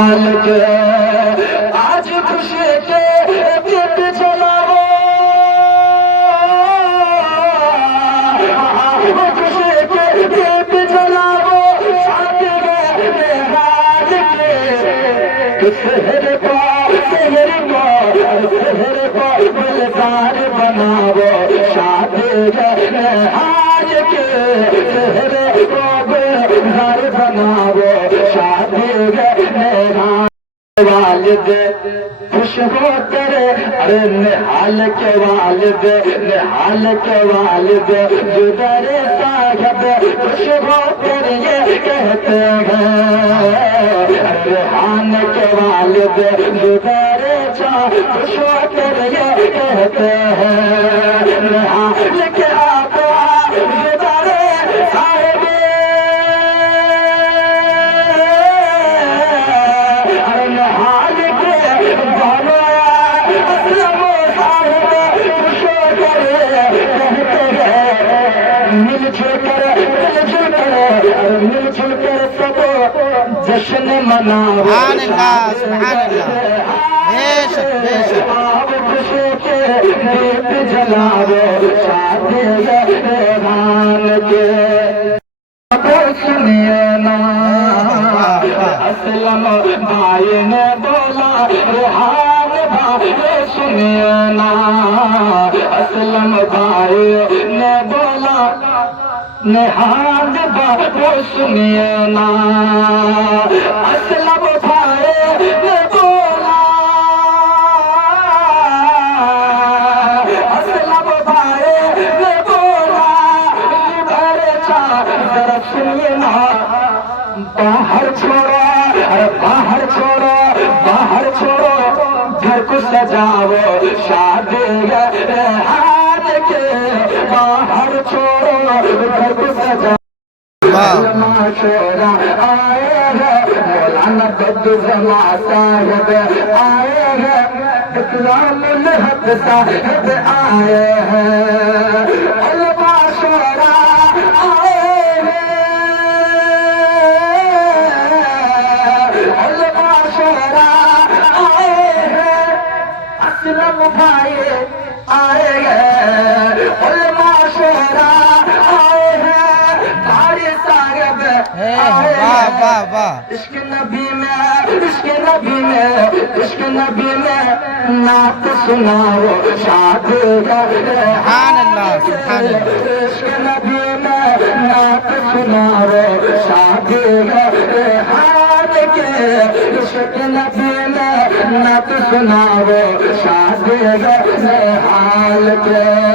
आज खुशी के दीप जलाओ, खुशी के दीप जलाओ, साथ में हाथ के शहर को गुलजार बनाओ, शादी आज के शहर को गुलजार बनाओ, शादी वालिद खुश हो तेरे, अरे निहाल के वालिद, निहाल के वालिद जुदर साहब खुश हो तेरे ये कहते हैं, रेहान के वालिद जुदर चा खुश हो तेरे ये कहते हैं, निहाल के जश्न मनाओ, खुशी के दीप जलाओ, शादी रेहान के सुनिए ना, असलम भाई ने बोला, रेहान भाई सुनिए ना, असलम भाई ने बोला, नेहान बाबू सुनिए ना, असलम भाई ने बोला, असलम भाई ने बोला, जरा सुनिए ना, बाहर छोड़ो, अरे बाहर छोड़ो, बाहर छोड़ो, घर को सजाओ, शादी रेहान के बाहर छोड़ो, घर को सजाओ, माशोरा आए हैं, मौलाना बद्दुज़मा साहब आए हैं, इकरामुल हक साहब आए हैं, माशोरा आए हैं, माशोरा आए हैं, असलम भाई आए हैं, माशोरा इश्क नबी में, इश्क नबी में, इश्क नबी में नात सुनाओ, शादी इश्क नबी में नात सुनाओ, शादी हाल के, इश्क नबी में नात सुनाओ, शादी हाल के।